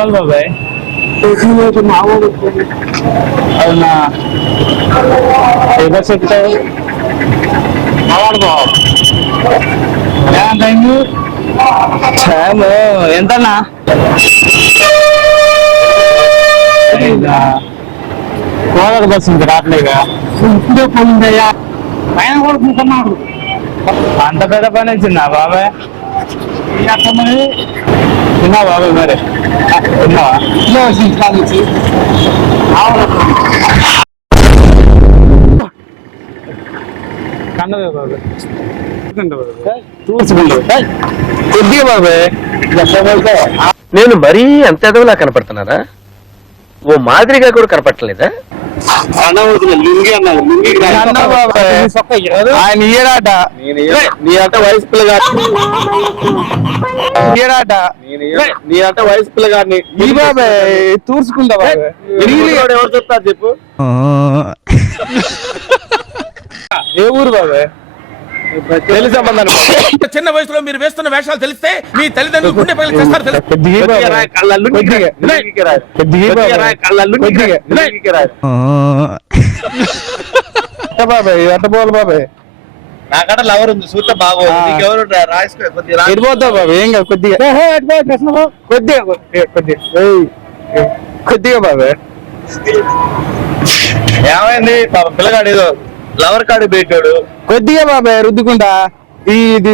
बोल बाबाई అవునా ఏదో చెప్తావు టైము ఎంతన్నా కోలార్ బస్సు ఇంక రావట్లేగా ఇప్పుడే పోయిందయ్యా పైన కూడా కూర్చున్నాడు అంత పెద్ద పని వచ్చిందా బాబాయ్ తిన్నా బాబాయ్ మరి తిన్నావా కండదే బాబాయ్ కొద్దిగా బాబాయ్ నేను మరీ అంత ఎదవలా కనపడుతున్నారా? ఓ మాదిరిగా కూడా కనపడలేదా? ఆయన ఇయ్యరాట నీ అంట వయసు పిల్లగాడిని ఇయ్యరాట నీ అంట వయసు పిల్లగాడిని ఈ బాబాయ్ తూర్చుకుంటా బాబాయ్ ఎవరు చెప్తారు చెప్పు? ఏ ఊరు బాబాయ్ తెలుసా సంబంధాన్ని చిన్న వయసులో మీరు వేస్తున్న వేషాలు తెలిస్తే మీ తల్లిదండ్రులు గుండె పగిలి చేస్తారు తెలుసు. బాబాయ్ అట్ట పోవాలి బాబాయ్ నాకట లవర్ ఉంది చూస్తే బాగోదు. నీకెవరు రాసుకో కొద్దిగా ఎడిపోతా బాబాయ్ ఏం కాదు కొద్దిగా కొద్దిగా కొద్దిగా బాబాయ్ ఏమైంది పాప పిల్లగాడు ఏదో లవర్ కాడు పెట్టాడు కొద్దిగా బాబాయ్ రుద్దుకుంటా ఇది